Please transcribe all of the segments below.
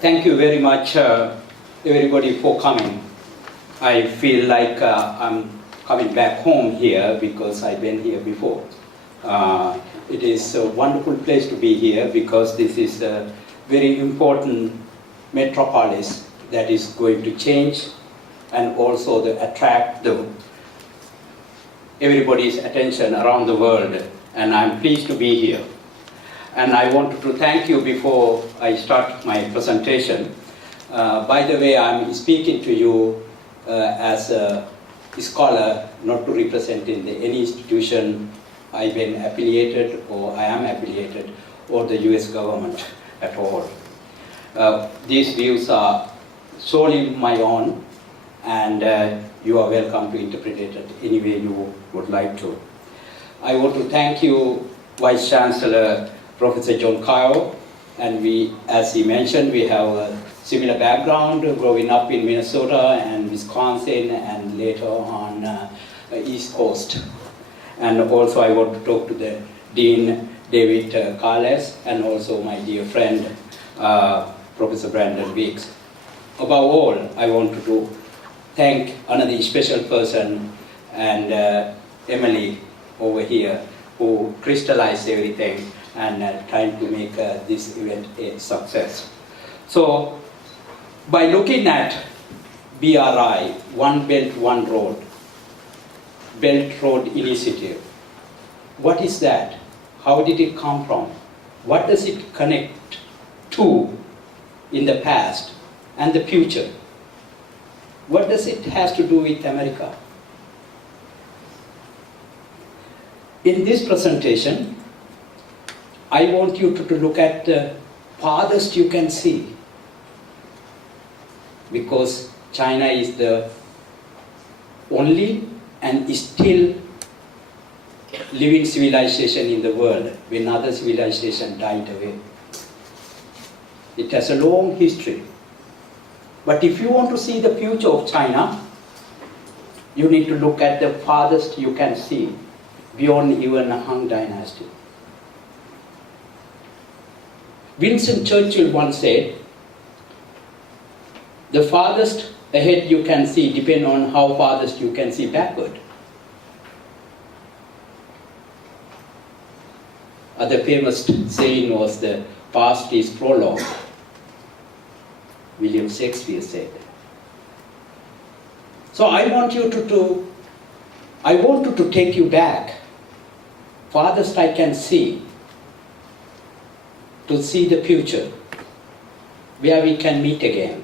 Thank you very much, everybody, for coming. I feel like I'm coming back home here because I've been here before. It is a wonderful place to be here because this is a very important metropolis that is going to change and also attract everybody's attention around the world. And I'm pleased to be here. And I wanted to thank you before I start my presentation. By the way, I'm speaking to you as a scholar, not to represent in any institution I've been affiliated or I am affiliated or the US government at all. These views are solely my own, and you are welcome to interpret it any way you would like to. I want to thank you, Vice Chancellor Professor John Kyle, and we, as he mentioned, we have a similar background, growing up in Minnesota and Wisconsin and later on East Coast. And also I want to talk to the Dean David Carles and also my dear friend Professor Brandon Weeks. Above all, I want to thank another special person and Emily over here who crystallized everything and trying to make this event a success. So, by looking at BRI, One Belt, One Road, Belt Road Initiative, what is that? How did it come from? What does it connect to in the past and the future? What does it have to do with America? In this presentation, I want you to look at the farthest you can see, because China is the only and still living civilization in the world when other civilization died away. It has a long history. But if you want to see the future of China, you need to look at the farthest you can see, beyond even the Ming Dynasty. Winston Churchill once said, the farthest ahead you can see depends on how farthest you can see backward. Other famous saying was, the past is prologue. William Shakespeare said. So I want you to take you back, farthest I can see, to see the future, where we can meet again.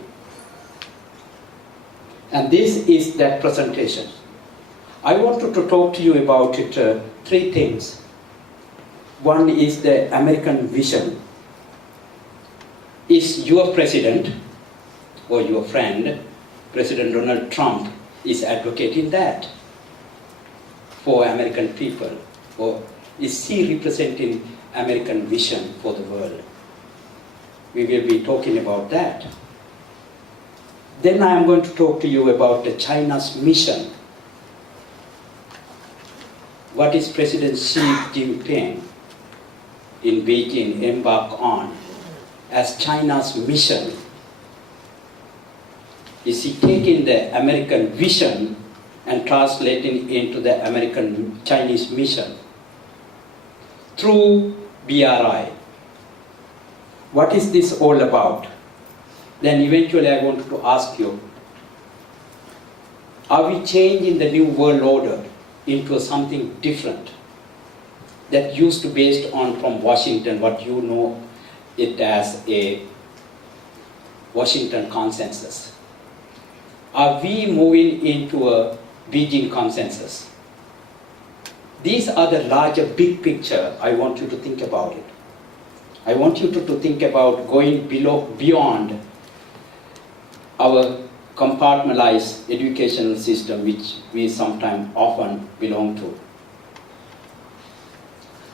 And this is that presentation. I wanted to talk to you about it, three things. One is the American vision. Is your president or your friend, President Donald Trump, is advocating that for American people? Or is he representing American vision for the world? We will be talking about that. Then I am going to talk to you about China's mission. What is President Xi Jinping in Beijing embarked on as China's mission? Is he taking the American vision and translating into the American Chinese mission through BRI? What is this all about? Then eventually I wanted to ask you, are we changing the new world order into something different that used to be based on from Washington, what you know it as a Washington consensus? Are we moving into a Beijing consensus? These are the larger big picture I want you to think about it. I want you to think about going beyond our compartmentalized educational system, which we sometimes often belong to.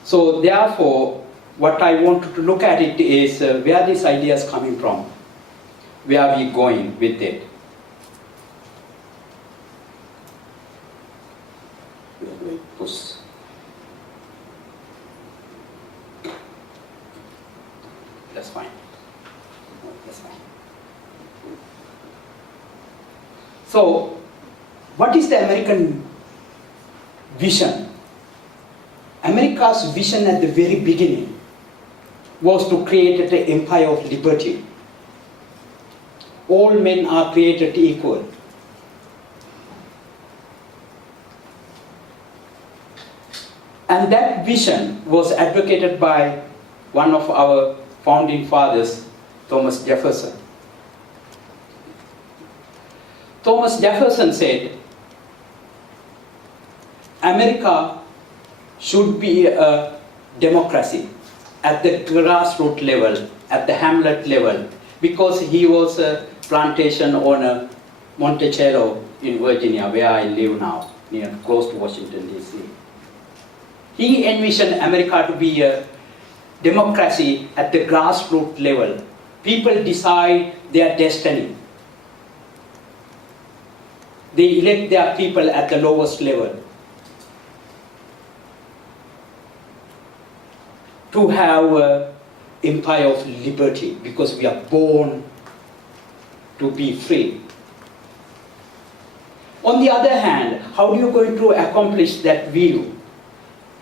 So therefore, what I want to look at it is where this idea is coming from. Where are we going with it? We are going to push. That's fine. No, that's fine. So, what is the American vision? America's vision at the very beginning was to create an empire of liberty. All men are created equal. And that vision was advocated by one of our founding fathers, Thomas Jefferson. Thomas Jefferson said, America should be a democracy at the grassroots level, at the hamlet level, because he was a plantation owner, Monticello in Virginia, where I live now, close to Washington, D.C. He envisioned America to be a democracy at the grassroots level. People decide their destiny. They elect their people at the lowest level. To have an empire of liberty, because we are born to be free. On the other hand, how are you going to accomplish that view?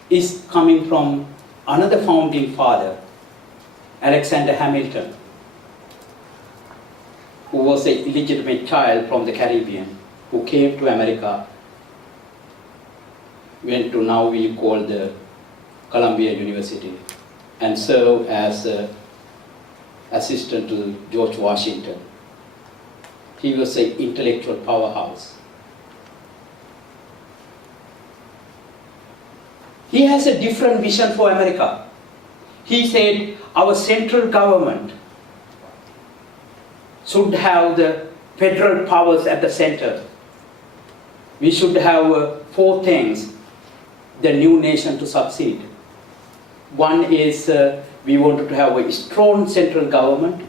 Is coming from another founding father, Alexander Hamilton, who was an illegitimate child from the Caribbean, who came to America, went to now we call the Columbia University, and served as an assistant to George Washington. He was an intellectual powerhouse. He has a different vision for America. He said, our central government should have the federal powers at the center. We should have 4 things the new nation to succeed. One is we wanted to have a strong central government,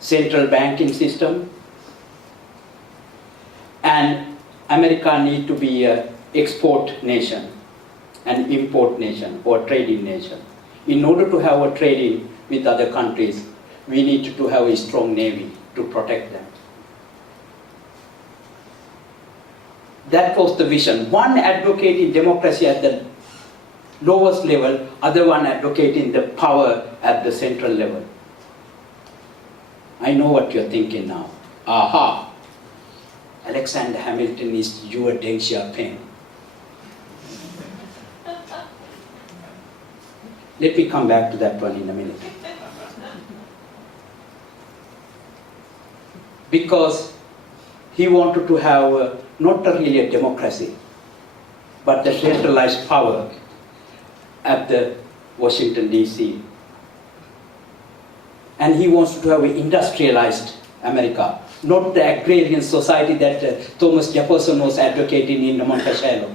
central banking system, and America need to be an export nation, an import nation, or trading nation. In order to have a trading with other countries, we need to have a strong navy to protect them. That was the vision. One advocating democracy at the lowest level, other one advocating the power at the central level. I know what you're thinking now. Aha! Alexander Hamilton is your Deng Xiaoping. Let me come back to that one in a minute. Because he wanted to have not really a democracy, but the centralized power at the Washington, D.C. And he wants to have an industrialized America, not the agrarian society that Thomas Jefferson was advocating in Monticello.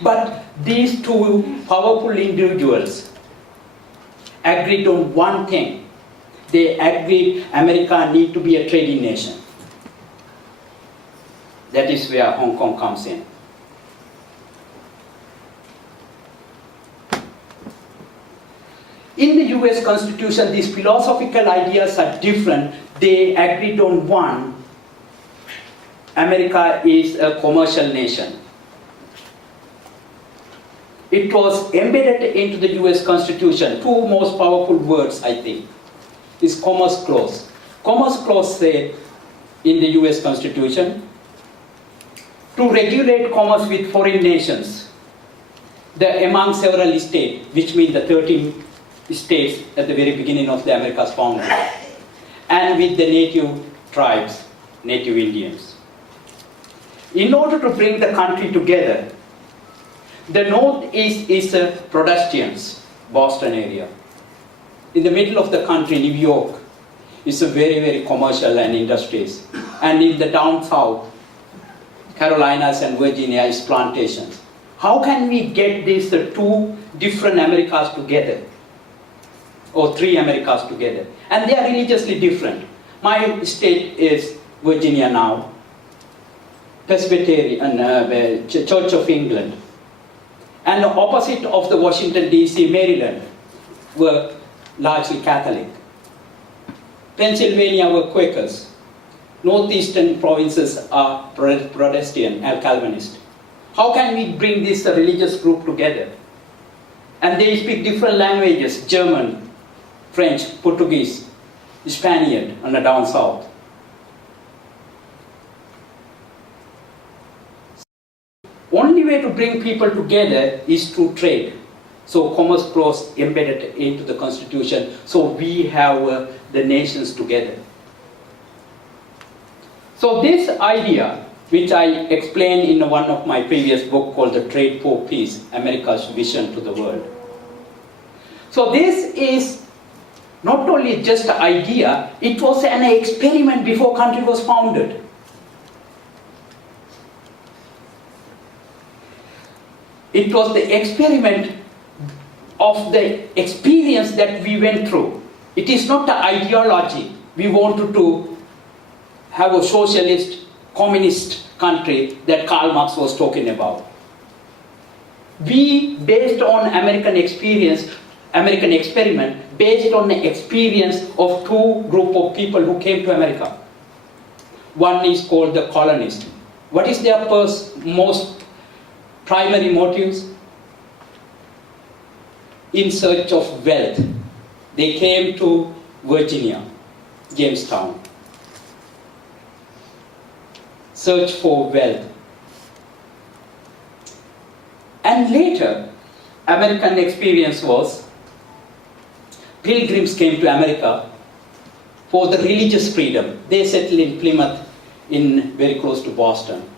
But these two powerful individuals agreed on one thing. They agreed America need to be a trading nation. That is where Hong Kong comes in. In the US Constitution, these philosophical ideas are different. They agreed on one. America is a commercial nation. It was embedded into the US Constitution. 2 most powerful words, I think, is Commerce Clause. Commerce Clause said in the US Constitution, to regulate commerce with foreign nations, among several states, which means the 13 states at the very beginning of the America's founding, and with the native tribes, native Indians. In order to bring the country together, the northeast is Protestants, Boston area. In the middle of the country, New York, is a very, very commercial and industries. And in the down south, Carolinas and Virginia is plantations. How can we get these 2 different Americas together? Or 3 Americas together? And they are religiously different. My state is Virginia now, Presbyterian, Church of England. And the opposite of the Washington, D.C., Maryland, were largely Catholic. Pennsylvania were Quakers. Northeastern provinces are Protestant and Calvinist. How can we bring this religious group together? And they speak different languages, German, French, Portuguese, Spaniard, and down south. Only way to bring people together is through trade. So commerce clause embedded into the constitution, so we have the nations together. So this idea, which I explained in one of my previous books called The Trade for Peace, America's Vision to the World. So this is not only just an idea, it was an experiment before country was founded. It was the experiment of the experience that we went through. It is not an ideology. We wanted to have a socialist, communist country that Karl Marx was talking about. We, based on American experience, American experiment, based on the experience of two groups of people who came to America. One is called the colonists. What is their most primary motives? In search of wealth. They came to Virginia, Jamestown. Search for wealth. And later, American experience was, pilgrims came to America for the religious freedom. They settled in Plymouth, very close to Boston.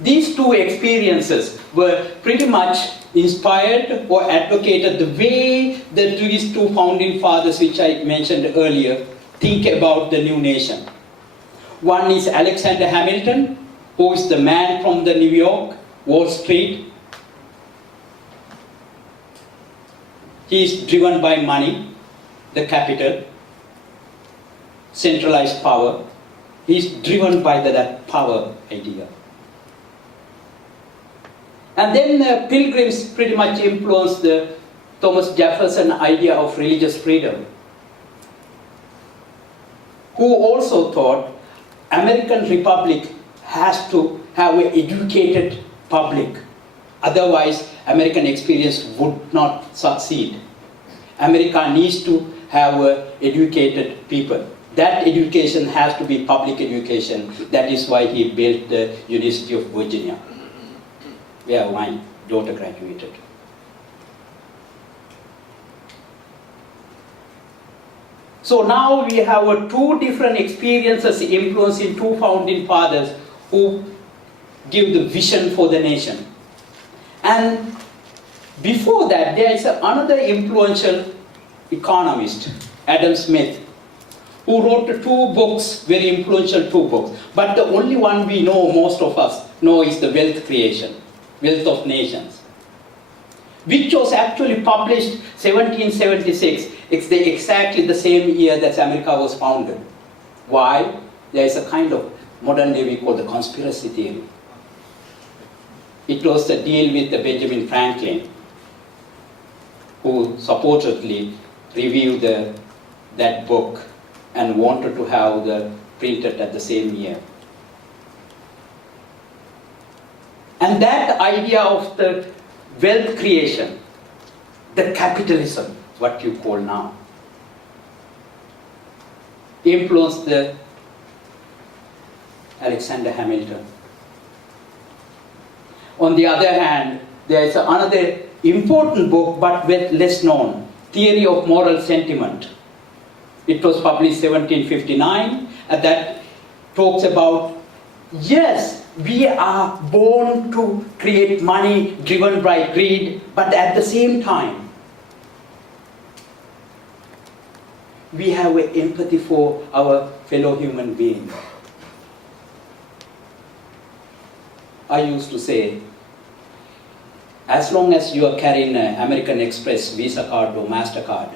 These two experiences were pretty much inspired or advocated the way that these two founding fathers, which I mentioned earlier, think about the new nation. One is Alexander Hamilton, who is the man from the New York, Wall Street. He is driven by money, the capital, centralized power. He is driven by that power idea. And then the pilgrims pretty much influenced the Thomas Jefferson idea of religious freedom, who also thought American Republic has to have an educated public. Otherwise, American experience would not succeed. America needs to have educated people. That education has to be public education. That is why he built the University of Virginia, where my daughter graduated. So now we have two different experiences influencing two founding fathers who give the vision for the nation. And before that, there is another influential economist, Adam Smith, who wrote two books, very influential two books. But the only one we know, most of us know, is the Wealth Creation, Wealth of Nations, which was actually published 1776. It's exactly the same year that America was founded. Why? There is a kind of modern day we call the conspiracy theory. It was a deal with the Benjamin Franklin, who supposedly reviewed that book and wanted to have the printed at the same year. And that idea of the wealth creation, the capitalism, what you call now, influenced the Alexander Hamilton. On the other hand, there is another important book, but less known, Theory of Moral Sentiment. It was published 1759, and that talks about, yes, we are born to create money driven by greed, but at the same time, we have empathy for our fellow human beings. I used to say, as long as you are carrying an American Express Visa card or MasterCard,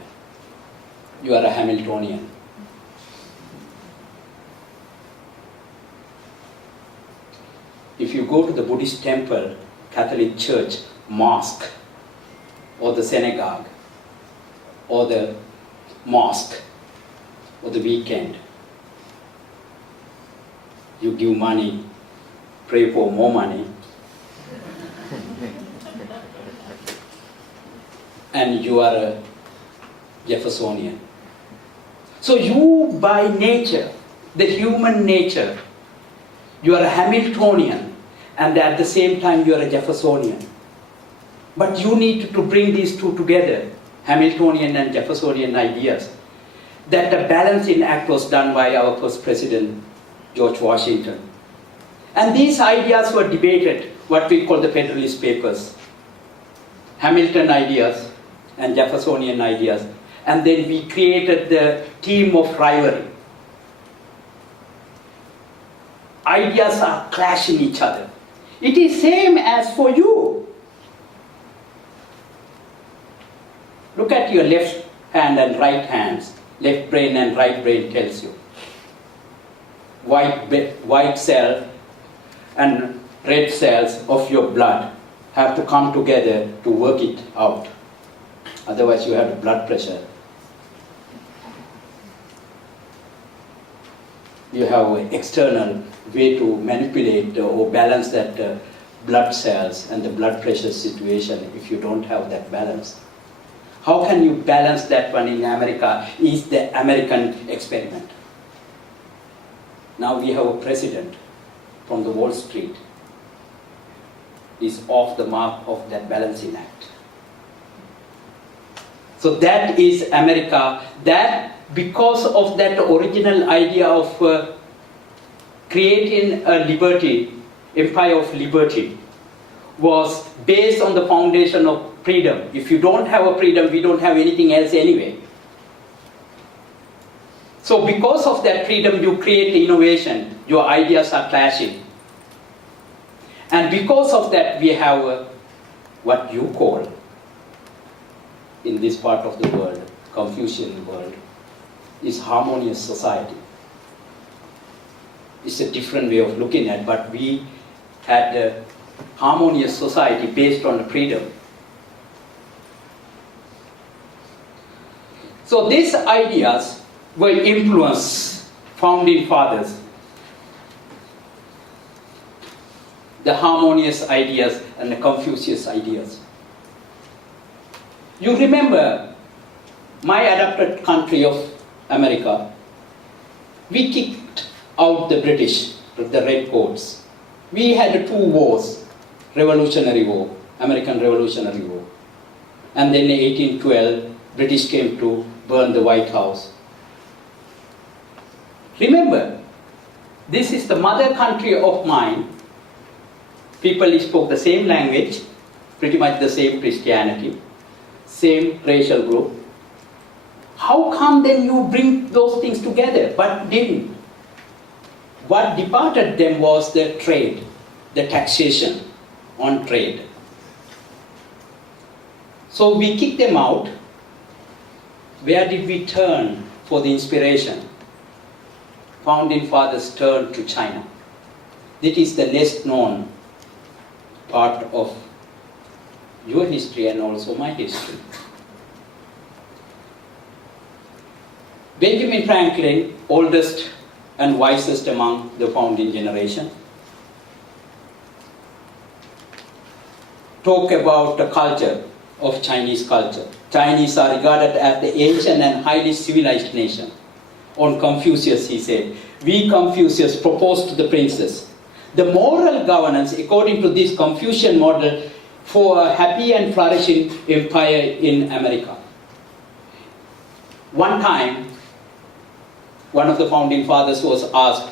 you are a Hamiltonian. If you go to the Buddhist temple, Catholic church, mosque, or the synagogue, or the mosque, or the weekend. You give money, pray for more money, and you are a Jeffersonian. So you, by nature, the human nature, you are a Hamiltonian, and at the same time you are a Jeffersonian. But you need to bring these two together, Hamiltonian and Jeffersonian ideas. That the balancing act was done by our first president, George Washington. And these ideas were debated, what we call the Federalist Papers. Hamilton ideas and Jeffersonian ideas. And then we created the team of rivalry. Ideas are clashing each other. It is same as for you. Look at your left hand and right hands. Left brain and right brain tells you. White cell and red cells of your blood have to come together to work it out. Otherwise you have blood pressure. You have an external way to manipulate or balance that blood cells and the blood pressure situation if you don't have that balance. How can you balance that one in America is the American experiment. Now we have a president from the Wall Street is off the mark of that balancing act. So that is America. That because of that original idea of creating a liberty, empire of liberty, was based on the foundation of freedom. If you don't have a freedom, we don't have anything else anyway. So because of that freedom, you create innovation. Your ideas are clashing. And because of that, we have what you call, in this part of the world, Confucian world, is harmonious society. It's a different way of looking at it, but we had a harmonious society based on the freedom. So these ideas were influenced founding fathers. The harmonious ideas and the Confucius ideas. You remember my adopted country of America, we kicked out the British, the Redcoats. We had two wars, Revolutionary War, American Revolutionary War. And then in 1812, British came to burn the White House. Remember, this is the mother country of mine. People spoke the same language, pretty much the same Christianity, same racial group. How come then you bring those things together, but didn't? What departed them was the trade, the taxation on trade. So we kicked them out. Where did we turn for the inspiration? Founding fathers turned to China. This is the less known part of your history and also my history. Benjamin Franklin, oldest and wisest among the founding generation, talk about the culture of Chinese culture. Chinese are regarded as the ancient and highly civilized nation. On Confucius, he said, we Confucius proposed to the princes the moral governance according to this Confucian model for a happy and flourishing empire in America. One time, one of the founding fathers was asked,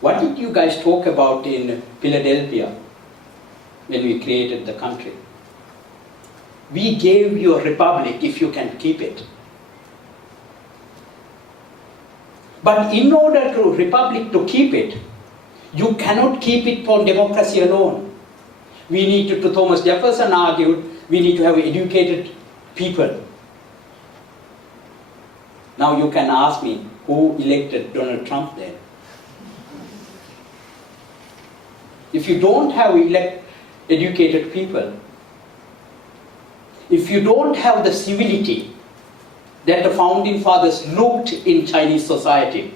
what did you guys talk about in Philadelphia when we created the country? We gave you a republic if you can keep it. But in order to republic to keep it, you cannot keep it for democracy alone. We need to Thomas Jefferson argued, we need to have educated people. Now you can ask me, who elected Donald Trump then? If you don't have educated people, if you don't have the civility, that the founding fathers looked in Chinese society.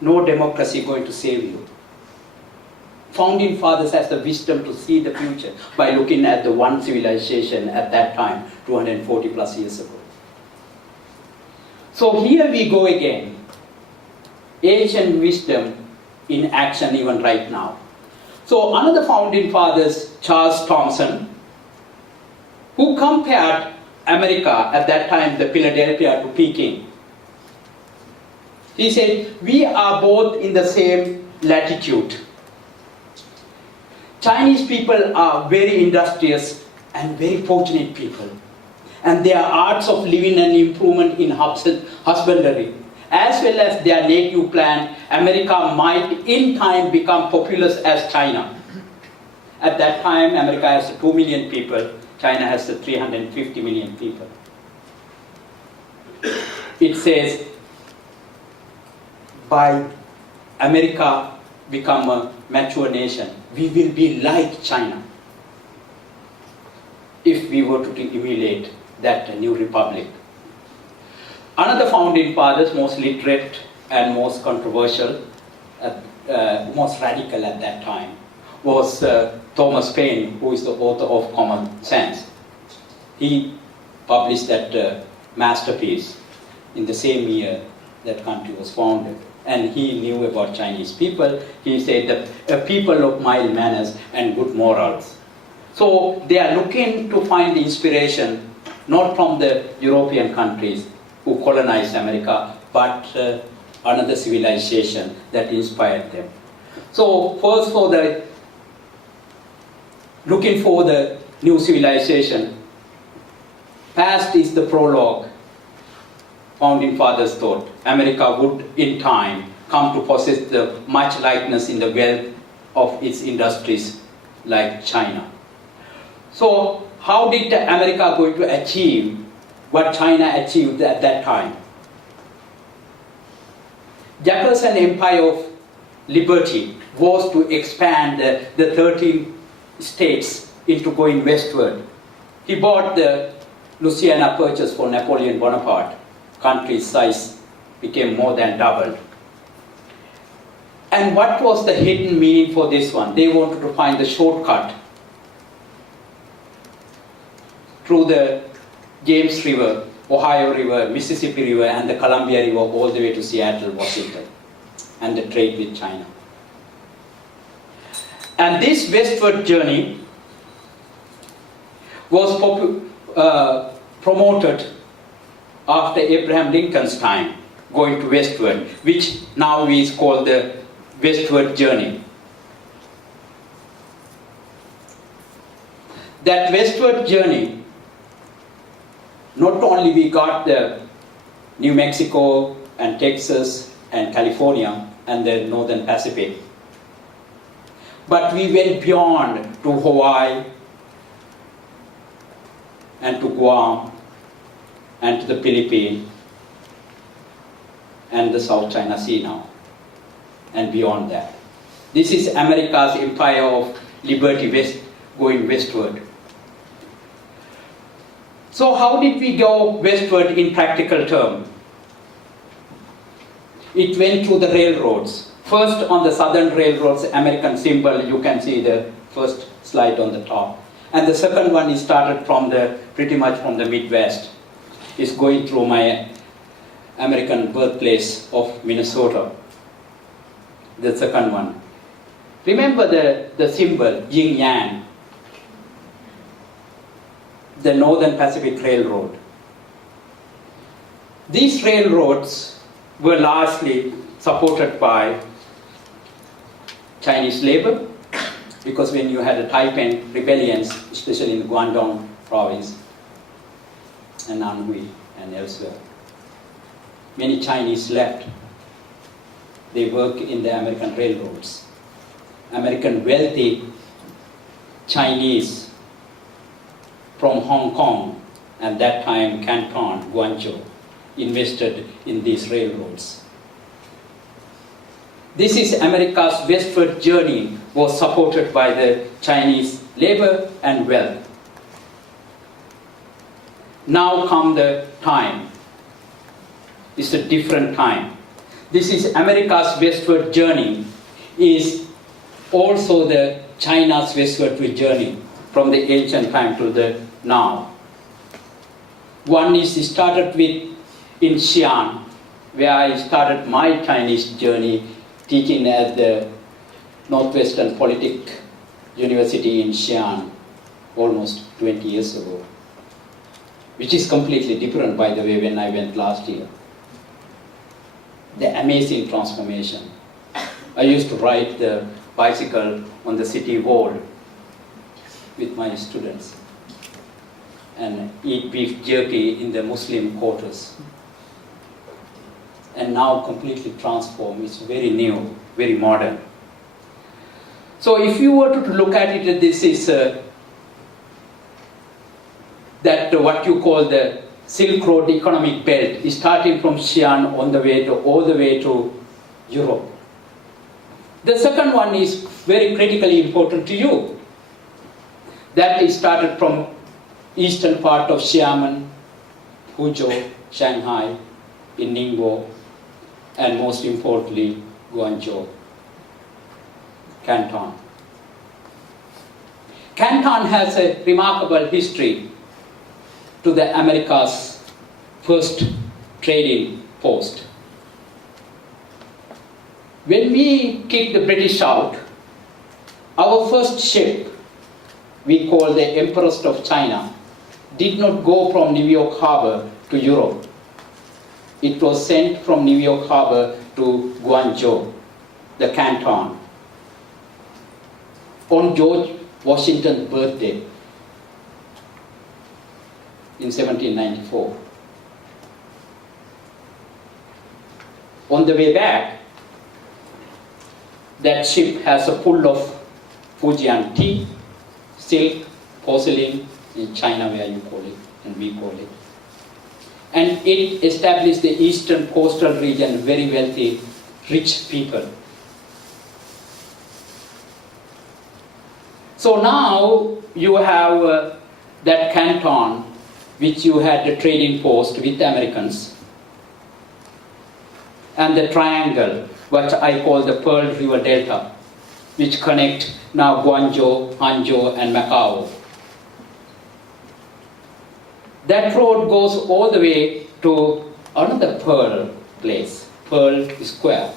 No democracy going to save you. Founding fathers has the wisdom to see the future by looking at the one civilization at that time, 240 plus years ago. So here we go again. Asian wisdom in action even right now. So another founding fathers, Charles Thompson, who compared America at that time, the Philadelphia to Peking. He said, we are both in the same latitude. Chinese people are very industrious and very fortunate people. And their arts of living and improvement in husbandry, as well as their native plant, America might in time become populous as China. At that time, America has 2 million people. China has 350 million people. It says, by America become a mature nation, we will be like China if we were to emulate that new republic. Another founding fathers, most literate and most controversial, most radical at that time, was Thomas Paine, who is the author of Common Sense. He published that masterpiece in the same year that country was founded. And he knew about Chinese people. He said that a people of mild manners and good morals. So they are looking to find the inspiration not from the European countries who colonized America, but another civilization that inspired them. So first, looking for the new civilization, past is the prologue. Founding fathers thought America would in time come to possess the much likeness in the wealth of its industries like China. So how did America going to achieve what China achieved at that time? Jeffersonian Empire of Liberty was to expand the 13 states into going westward. He bought the Louisiana Purchase for Napoleon Bonaparte. Country's size became more than doubled. And what was the hidden meaning for this one? They wanted to find the shortcut through the James River, Ohio River, Mississippi River, and the Columbia River all the way to Seattle, Washington, and the trade with China. And this westward journey was promoted after Abraham Lincoln's time, going to westward, which now is called the westward journey. That westward journey, not only we got the New Mexico and Texas and California and the Northern Pacific, but we went beyond to Hawaii and to Guam and to the Philippines and the South China Sea now, and beyond that. This is America's empire of liberty going westward. So how did we go westward in practical terms? It went through the railroads. First on the southern railroads, American symbol, you can see the first slide on the top. And the second one is started from pretty much from the Midwest. It's going through my American birthplace of Minnesota. The second one. Remember the symbol, yin yang. The Northern Pacific Railroad. These railroads were largely supported by Chinese labor, because when you had the Taiping rebellions, especially in the Guangdong province and Anhui and elsewhere, many Chinese left. They work in the American railroads. American wealthy Chinese from Hong Kong, at that time Canton, Guangzhou, invested in these railroads. This is America's westward journey, was supported by the Chinese labor and wealth. Now come the time. It's a different time. This is America's westward journey, is also the China's westward journey from the ancient time to the now. One is started with in Xi'an, where I started my Chinese journey teaching at the Northwestern Polytechnic University in Xi'an almost 20 years ago, which is completely different, by the way, when I went last year. The amazing transformation. I used to ride the bicycle on the city wall with my students and eat beef jerky in the Muslim quarters. And now completely transformed. It's very new, very modern. So if you were to look at it, this is that what you call the Silk Road economic belt is starting from Xi'an on the way to all the way to Europe. The second one is very critically important to you. That is started from eastern part of Xiamen, Huzhou, Shanghai, in Ningbo, and most importantly, Guangzhou, Canton. Canton has a remarkable history to the America's first trading post. When we kicked the British out, our first ship, we call the Empress of China, did not go from New York Harbor to Europe. It was sent from New York Harbor to Guangzhou, the Canton, on George Washington's birthday in 1794. On the way back, that ship has a pull of Fujian tea, silk, porcelain, in China where you call it, and we call it. And it established the eastern coastal region, very wealthy, rich people. So now you have that Canton, which you had the trading post with the Americans, and the triangle, what I call the Pearl River Delta, which connect now Guangzhou, Hangzhou, and Macau. That road goes all the way to another Pearl place, Pearl Square,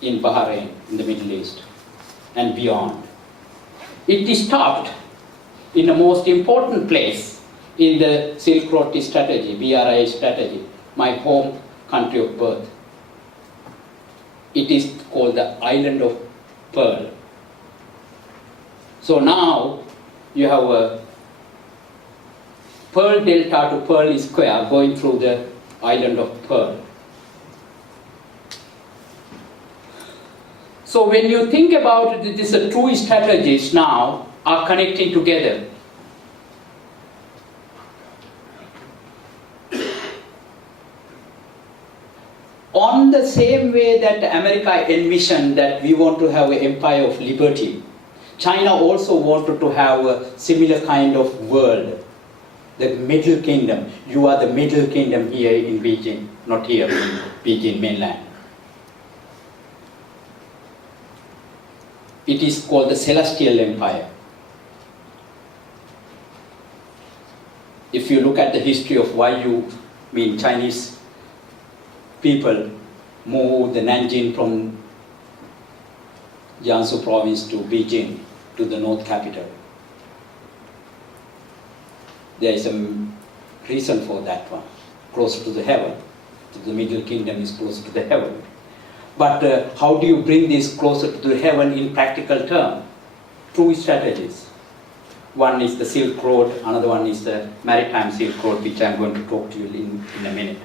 in Bahrain, in the Middle East, and beyond. It is stopped in the most important place in the Silk Road strategy, BRI strategy, my home country of birth. It is called the Island of Pearl. So now you have a Pearl Delta to Pearl Square going through the Island of Pearl. So when you think about it, these two strategies now are connecting together. On the same way that America envisioned that we want to have an empire of liberty, China also wanted to have a similar kind of world. The Middle Kingdom. You are the Middle Kingdom here in Beijing, not here in Beijing mainland. It is called the Celestial Empire. If you look at the history of why Chinese people moved the Nanjing from Jiangsu province to Beijing, to the north capital. There is a reason for that one, closer to the heaven. The Middle Kingdom is closer to the heaven. But how do you bring this closer to the heaven in practical terms? Two strategies. One is the Silk Road, another one is the Maritime Silk Road, which I'm going to talk to you in a minute.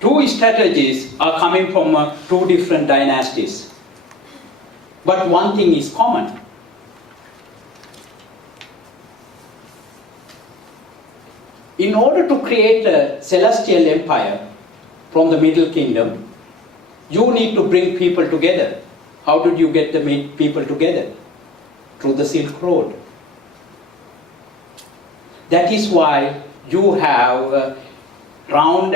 Two strategies are coming from two different dynasties. But one thing is common. In order to create a celestial empire from the Middle Kingdom, you need to bring people together. How did you get the people together? Through the Silk Road. That is why you have round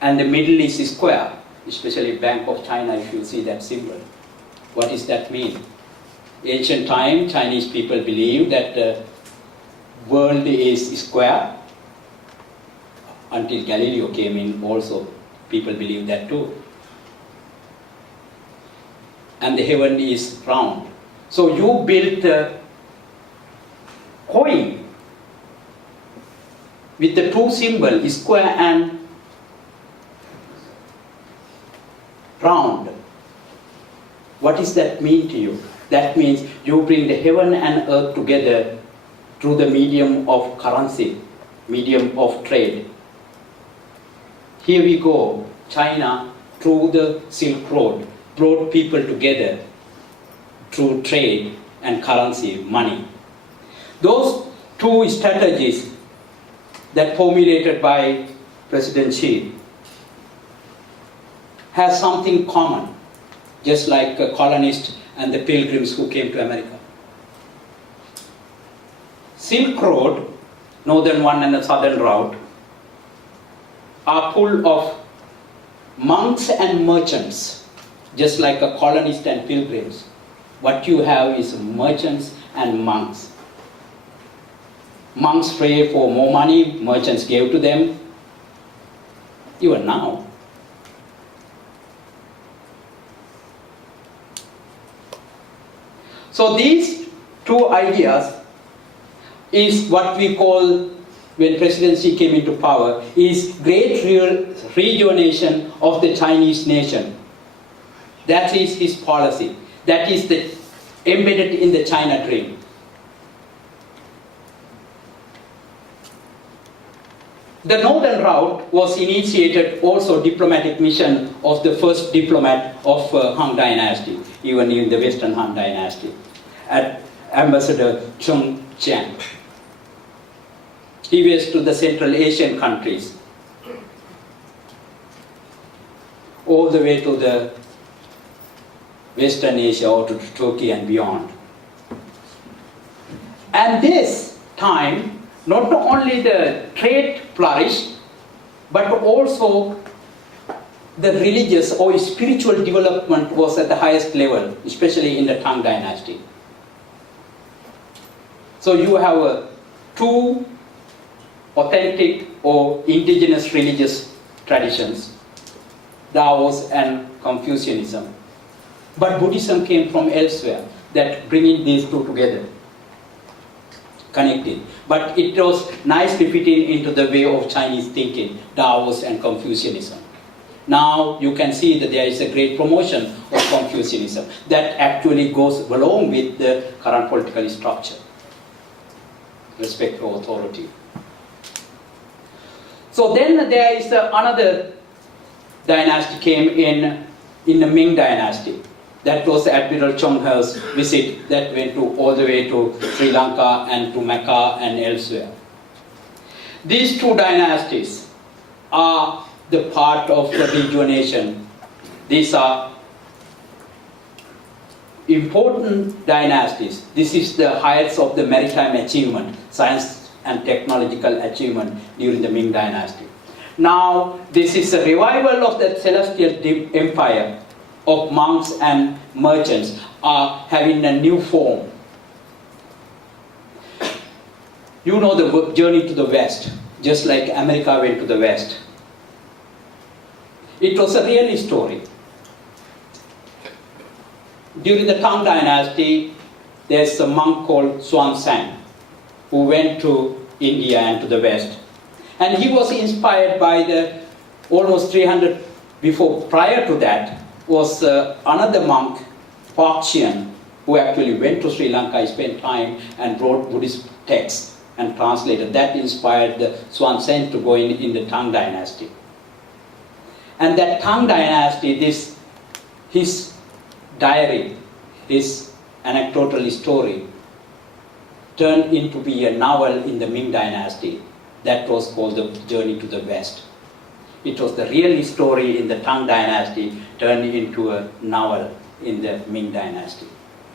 and the middle is square, especially Bank of China, if you see that symbol. What does that mean? Ancient time, Chinese people believed that the world is square. Until Galileo came in also, people believed that too. And the heaven is round. So you built a coin with the two symbols, square and round. What does that mean to you? That means you bring the heaven and earth together through the medium of currency, medium of trade. Here we go, China through the Silk Road brought people together through trade and currency, money. Those two strategies that formulated by President Xi has something common, just like a colonist and the pilgrims who came to America. Silk Road, northern one and the southern route, are full of monks and merchants, just like a colonist and pilgrims. What you have is merchants and monks. Monks pray for more money, merchants gave to them. Even now. So these two ideas is what we call, when President Xi came into power, is great rejuvenation of the Chinese nation. That is his policy. That is embedded in the China dream. The northern route was initiated also diplomatic mission of the first diplomat of Han Dynasty, even in the Western Han Dynasty, at Ambassador Chung Chiang. He was to the Central Asian countries, all the way to the Western Asia or to Turkey and beyond. And this time, not only the trade flourished, but also the religious or spiritual development was at the highest level, especially in the Tang Dynasty. So you have two authentic or indigenous religious traditions, Taoism and Confucianism. But Buddhism came from elsewhere, that bringing these two together, connected. But it was nicely fitting into the way of Chinese thinking, Taoism and Confucianism. Now you can see that there is a great promotion of Confucianism that actually goes along with the current political structure. Respect for authority. So then there is another dynasty came in the Ming Dynasty. That was Admiral Chong He's visit that went all the way to Sri Lanka and to Mecca and elsewhere. These two dynasties are the part of the rejuvenation. These are important dynasties. This is the heights of the maritime achievement, science and technological achievement during the Ming Dynasty. Now, this is a revival of the celestial empire of monks and merchants are having a new form. You know the journey to the West, just like America went to the West. It was a real story. During the Tang Dynasty, there's a monk called Xuan Zang who went to India and to the West. And he was inspired by the almost 300 prior to that, was another monk, Pak Chien, who actually went to Sri Lanka, spent time and wrote Buddhist texts and translated. That inspired the Xuan Zang to go in the Tang Dynasty. And that Tang Dynasty, his diary, his anecdotal story, turned into be a novel in the Ming Dynasty. That was called The Journey to the West. It was the real story in the Tang Dynasty turned into a novel in the Ming Dynasty.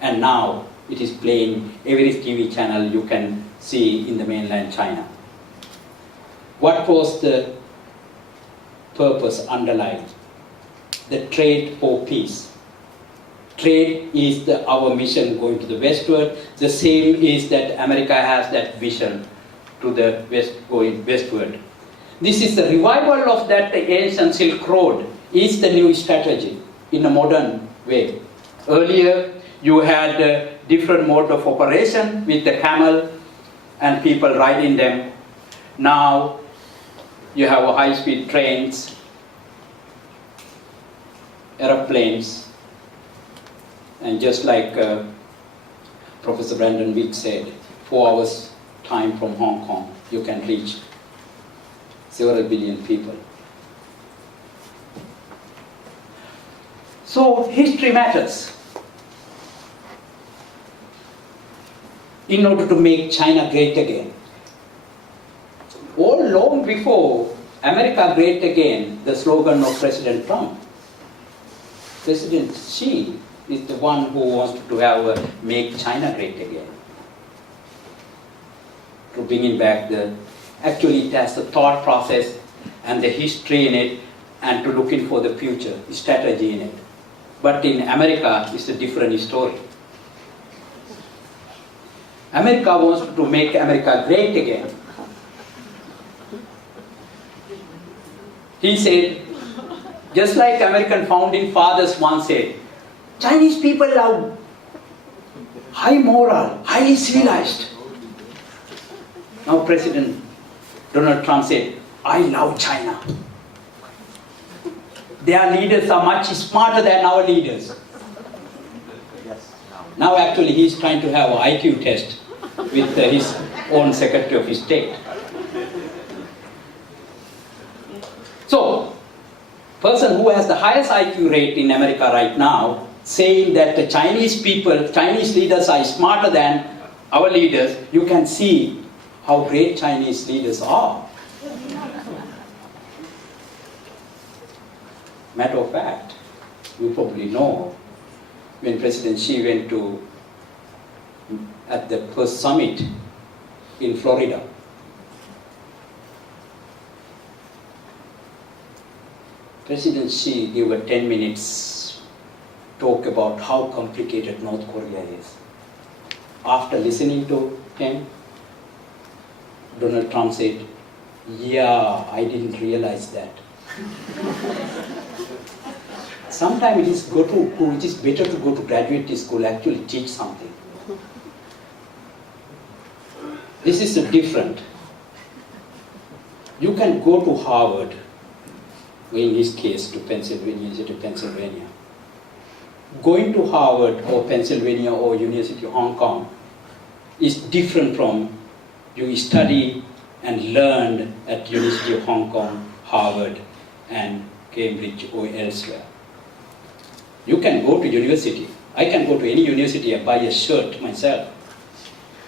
And now it is playing every TV channel you can see in the mainland China. What was the purpose underlying? The trade for peace. Trade is our mission going to the westward. The same is that America has that vision to the west, going westward. This is the revival of that ancient Silk Road, is the new strategy in a modern way. Earlier, you had a different mode of operation with the camel and people riding them. Now, you have high-speed trains, aeroplanes, and just like Professor Brandon Wick said, 4 hours time from Hong Kong, you can reach several billion people. So history matters. In order to make China great again. All long before America great again, the slogan of President Trump. President Xi is the one who wants to have make China great again. To bring it back actually it has the thought process and the history in it, and to looking for the future, strategy in it. But in America, it's a different story. America wants to make America great again. He said, just like American founding fathers once said, Chinese people are high moral, highly civilized. Now President Donald Trump said, I love China. Their leaders are much smarter than our leaders. Now actually he's trying to have an IQ test with his own Secretary of State. So, person who has the highest IQ rate in America right now, saying that the Chinese leaders are smarter than our leaders, you can see how great Chinese leaders are. Matter of fact, you probably know, when President Xi went at the first summit in Florida, President Xi gave a 10 minutes talk about how complicated North Korea is. After listening to him, Donald Trump said, yeah, I didn't realize that. Sometimes it is better to go to graduate school, actually teach something. This is different. You can go to Harvard, in his case to University of Pennsylvania. Going to Harvard or Pennsylvania or University of Hong Kong is different from you study and learn at University of Hong Kong, Harvard, and Cambridge or elsewhere. You can go to university. I can go to any university and buy a shirt myself.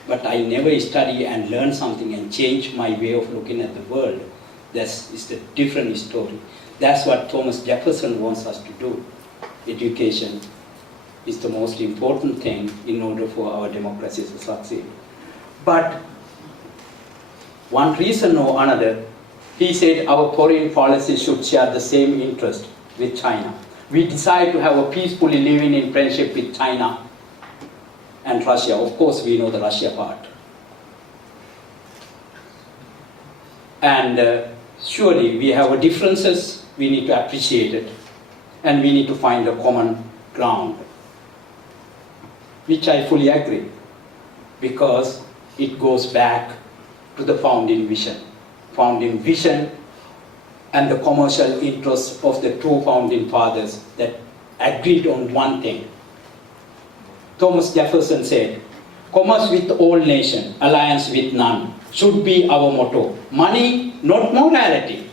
But I never study and learn something and change my way of looking at the world. It's a different story. That's what Thomas Jefferson wants us to do. Education is the most important thing in order for our democracy to succeed. But one reason or another, he said our foreign policy should share the same interest with China. We decide to have a peacefully living in friendship with China and Russia. Of course, we know the Russia part. And surely we have differences, we need to appreciate it, and we need to find a common ground, which I fully agree, because it goes back to the founding vision. Founding vision and the commercial interests of the two founding fathers that agreed on one thing. Thomas Jefferson said, commerce with all nations, alliance with none, should be our motto. Money, not morality.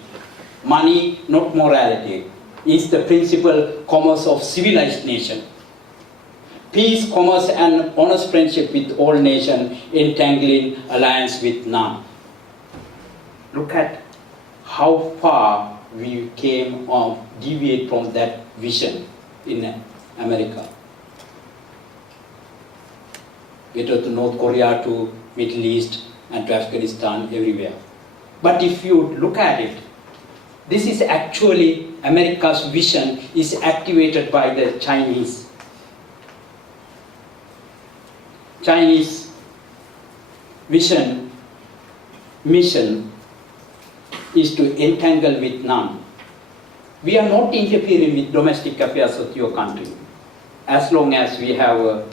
Money, not morality, is the principal commerce of civilized nation. Peace, commerce, and honest friendship with all nations, entangling alliance with none. Look at how far we came on, deviate from that vision in America. Whether to North Korea, to Middle East, and to Afghanistan, everywhere. But if you look at it, this is actually America's vision is activated by the Chinese. Chinese vision, mission is to entangle with none. We are not interfering with domestic affairs of your country. As long as we have an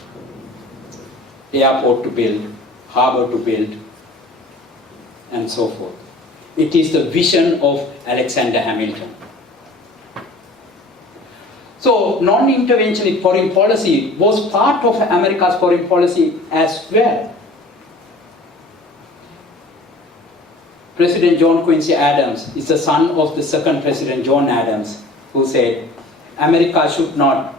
airport to build, harbor to build, and so forth. It is the vision of Alexander Hamilton. So, non-intervention in foreign policy was part of America's foreign policy as well. President John Quincy Adams is the son of the second President John Adams, who said, America should not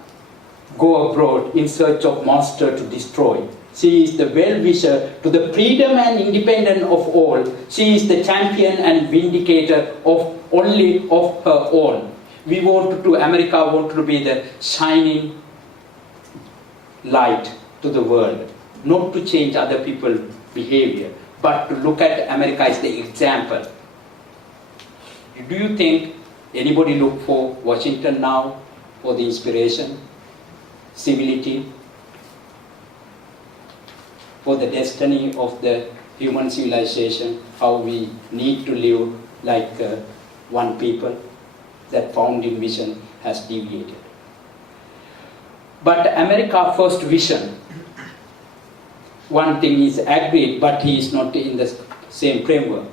go abroad in search of monster to destroy. She is the well-wisher to the freedom and independence of all. She is the champion and vindicator of only of her own. We want to, America want to be the shining light to the world, not to change other people's behavior, but to look at America as the example. Do you think anybody look for Washington now for the inspiration, civility, for the destiny of the human civilization, how we need to live like one people? That founding vision has deviated. But America's first vision, one thing is agreed, but he is not in the same framework.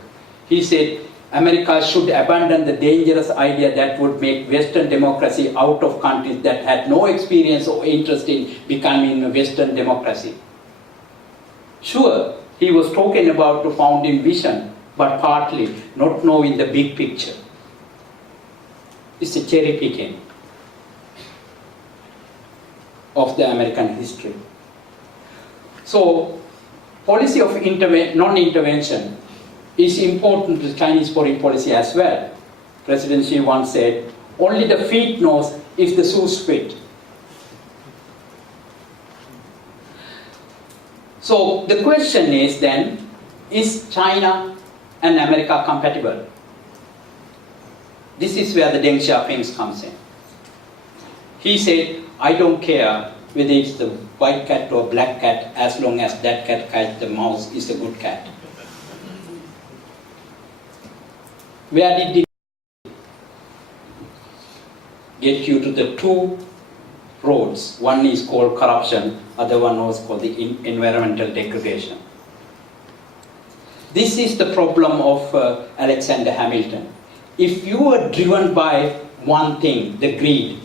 He said America should abandon the dangerous idea that would make Western democracy out of countries that had no experience or interest in becoming a Western democracy. Sure, he was talking about the founding vision, but partly not knowing the big picture. It's a cherry picking of the American history. So, policy of non-intervention is important to Chinese foreign policy as well. President Xi once said, only the feet knows if the shoes fit. So, the question is then, is China and America compatible? This is where the Deng Xiaoping comes in. He said, I don't care whether it's the white cat or black cat, as long as that cat catches the mouse is a good cat. Where did it get you to the two roads? One is called corruption, other one was called the environmental degradation. This is the problem of Alexander Hamilton. If you are driven by one thing, the greed,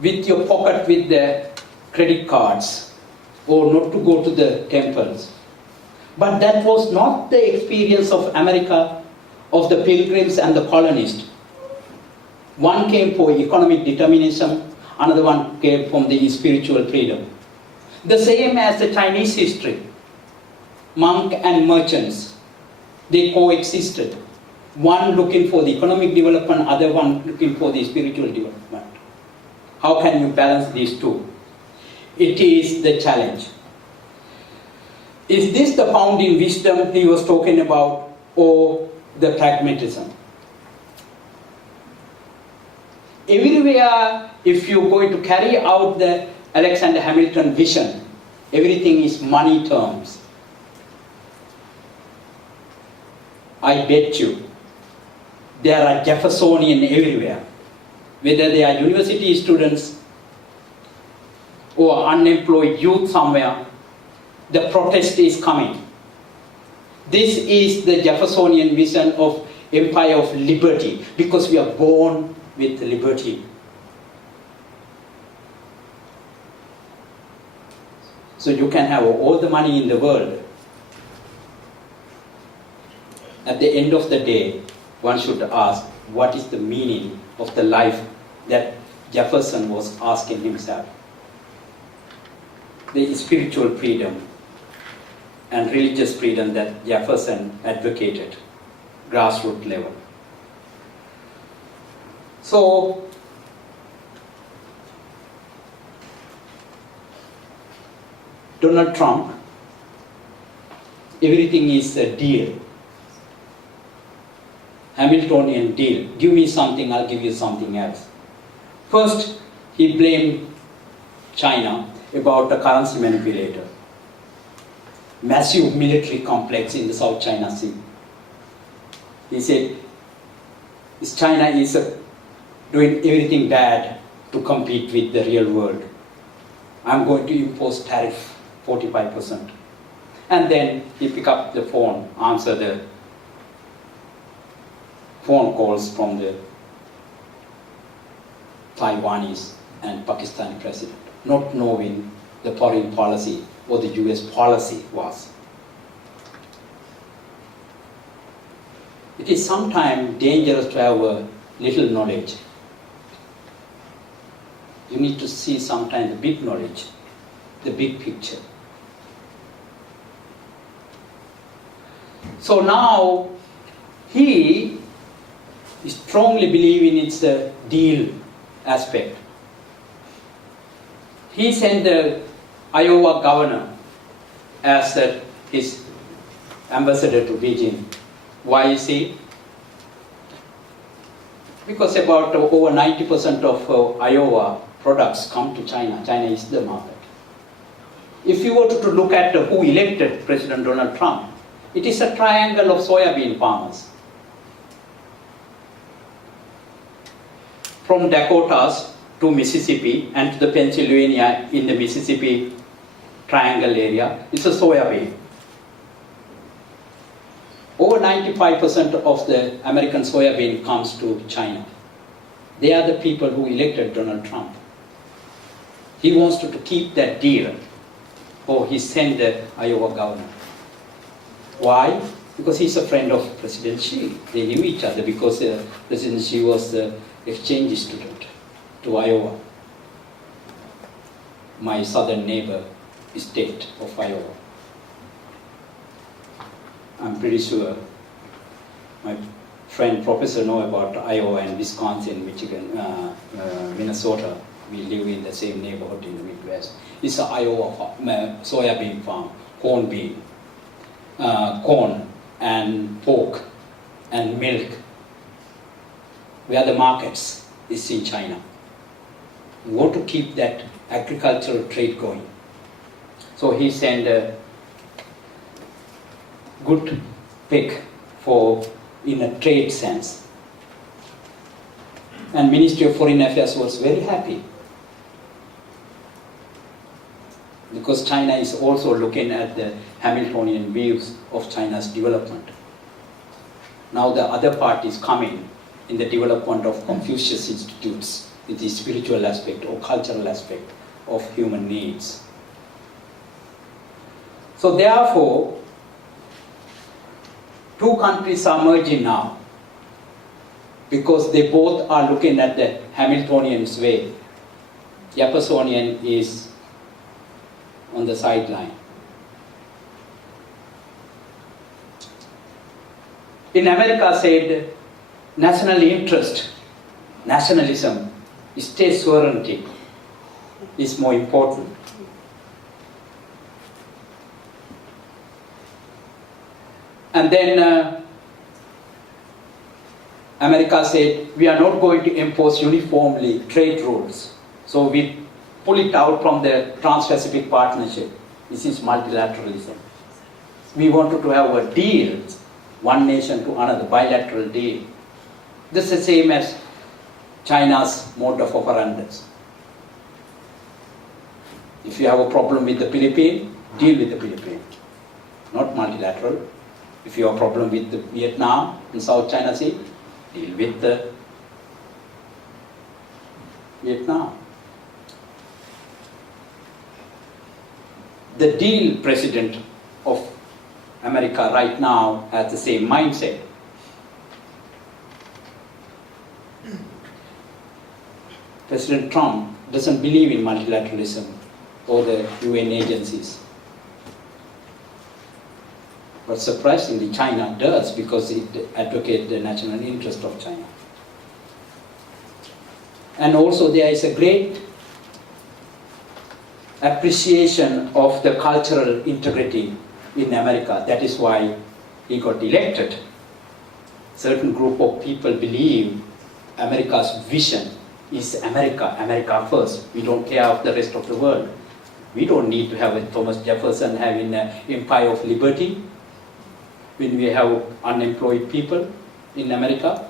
with your pocket with the credit cards, or not to go to the temples. But that was not the experience of America, of the pilgrims and the colonists. One came for economic determinism, another one came from the spiritual freedom. The same as the Chinese history. Monk and merchants, they coexisted. One looking for the economic development, other one looking for the spiritual development. How can you balance these two? It is the challenge. Is this the founding wisdom he was talking about, or the pragmatism? Everywhere, if you're going to carry out the Alexander Hamilton vision, everything is money terms. I bet you there are Jeffersonian everywhere, whether they are university students or unemployed youth somewhere. The protest is coming. This is the Jeffersonian vision of empire of liberty, because we are born with liberty. So you can have all the money in the world. At the end of the day, one should ask, what is the meaning of the life that Jefferson was asking himself? The spiritual freedom and religious freedom that Jefferson advocated, grassroots level. So, Donald Trump, everything is a deal. Hamiltonian deal. Give me something, I'll give you something else. First, he blamed China about the currency manipulator. Massive military complex in the South China Sea. He said, China is doing everything bad to compete with the real world. I'm going to impose tariff 45%. And then he picked up the phone, answered the phone calls from the Taiwanese and Pakistani president, not knowing the foreign policy or the US policy was. It is sometimes dangerous to have a little knowledge. You need to see sometimes the big knowledge, the big picture. So now he strongly believes in its deal aspect. He sent the Iowa governor as his ambassador to Beijing. Why is he? Because about over 90% of Iowa products come to China. China is the market. If you were to look at who elected President Donald Trump, it is a triangle of soybean farmers. From Dakotas to Mississippi and to the Pennsylvania in the Mississippi triangle area, it's a soybean. Over 95% of the American soybean comes to China. They are the people who elected Donald Trump. He wants to keep that deal, or he sent the Iowa governor. Why? Because he's a friend of President Xi. They knew each other because President Xi was the exchange student to Iowa, my southern neighbor state of Iowa. I'm pretty sure my friend professor know about Iowa and Wisconsin, Michigan, Minnesota. We live in the same neighborhood in the Midwest. It's an Iowa farm, soybean farm, corn bean, corn and pork and milk. Where the markets is in China. We want to keep that agricultural trade going. So he sent a good pick for in a trade sense. And Ministry of Foreign Affairs was very happy. Because China is also looking at the Hamiltonian views of China's development. Now the other part is coming in the development of Confucius institutes, with the spiritual aspect or cultural aspect of human needs. So therefore, two countries are merging now because they both are looking at the Hamiltonian way. Jeffersonian is on the sideline. In America said, national interest, nationalism, state sovereignty is more important. And then America said, we are not going to impose uniformly trade rules. So we pull it out from the Trans-Pacific Partnership. This is multilateralism. We wanted to have a deal, one nation to another, bilateral deal. This is the same as China's mode of operandi. If you have a problem with the Philippines, deal with the Philippines, not multilateral. If you have a problem with the Vietnam and South China Sea, deal with the Vietnam. The deal president of America right now has the same mindset. President Trump doesn't believe in multilateralism or the UN agencies. But surprisingly, China does because it advocates the national interest of China. And also there is a great appreciation of the cultural integrity in America. That is why he got elected. Certain group of people believe America's vision is America, America first. We don't care of the rest of the world. We don't need to have a Thomas Jefferson having an empire of liberty when we have unemployed people in America.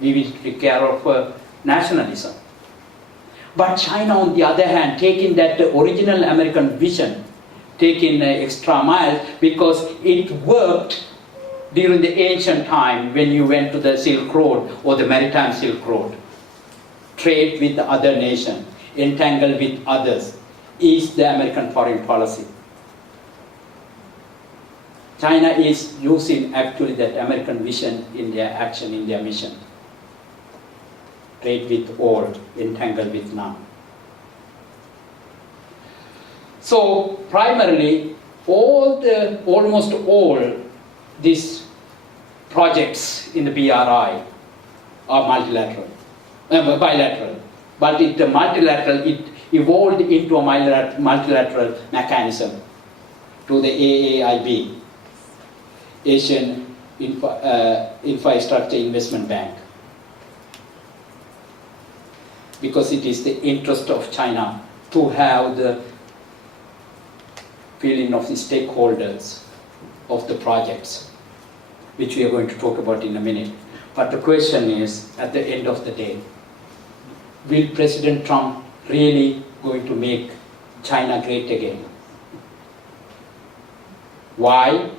We will take care of nationalism. But China, on the other hand, taking that original American vision, taking extra miles, because it worked during the ancient time when you went to the Silk Road or the Maritime Silk Road. Trade with the other nation, entangle with others, is the American foreign policy. China is using actually that American vision in their action, in their mission. Trade with all, entangle with none. So primarily, almost all these projects in the BRI are bilateral. But the multilateral, it evolved into a multilateral mechanism to the AAIB, Asian Infrastructure Investment Bank, because it is the interest of China to have the feeling of the stakeholders of the projects, which we are going to talk about in a minute. But the question is, at the end of the day, will President Trump really going to make China great again? Why?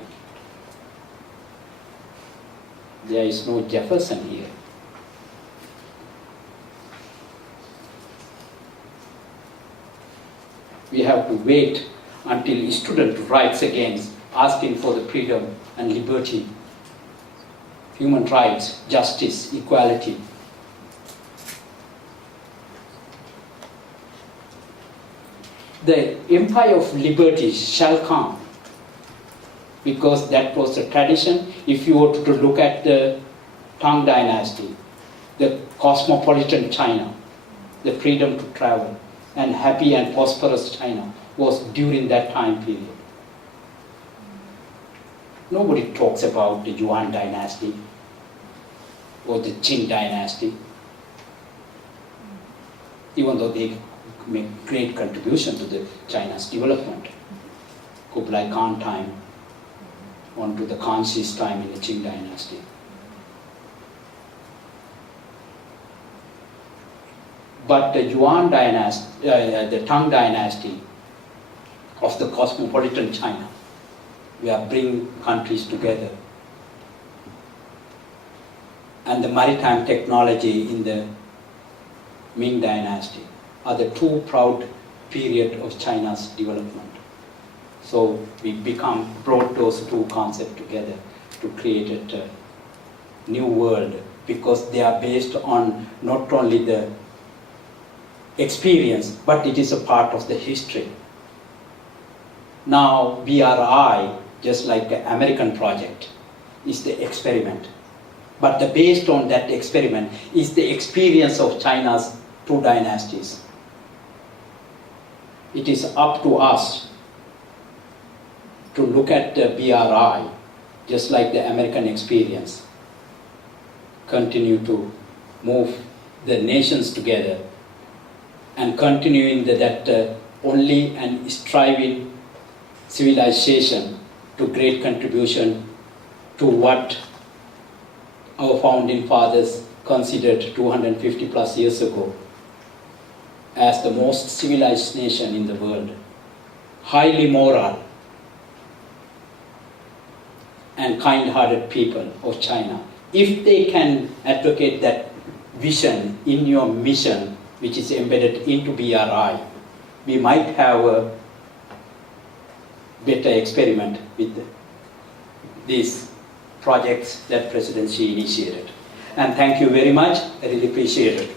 There is no Jefferson here. We have to wait until student rights against asking for the freedom and liberty, human rights, justice, equality. The empire of liberty shall come, because that was the tradition. If you were to look at the Tang Dynasty, the cosmopolitan China, the freedom to travel, and happy and prosperous China was during that time period. Nobody talks about the Yuan Dynasty or the Qing Dynasty, even though they make great contribution to the China's development. Kublai Khan time, on to the Khan's time in the Qing Dynasty. But the Yuan Dynasty, the Tang Dynasty of the cosmopolitan China, we are bringing countries together. And the maritime technology in the Ming Dynasty are the two proud period of China's development. So we brought those two concepts together to create a new world, because they are based on not only the experience, but it is a part of the history. Now BRI, just like the American project, is the experiment. But based on that experiment is the experience of China's two dynasties. It is up to us to look at the BRI, just like the American experience, continue to move the nations together, and continuing that only and striving civilization to great contribution to what our founding fathers considered 250 plus years ago as the most civilized nation in the world, highly moral and kind-hearted people of China. If they can advocate that vision in your mission, which is embedded into BRI, we might have a better experiment with these projects that President Xi initiated. And thank you very much. I really appreciate it.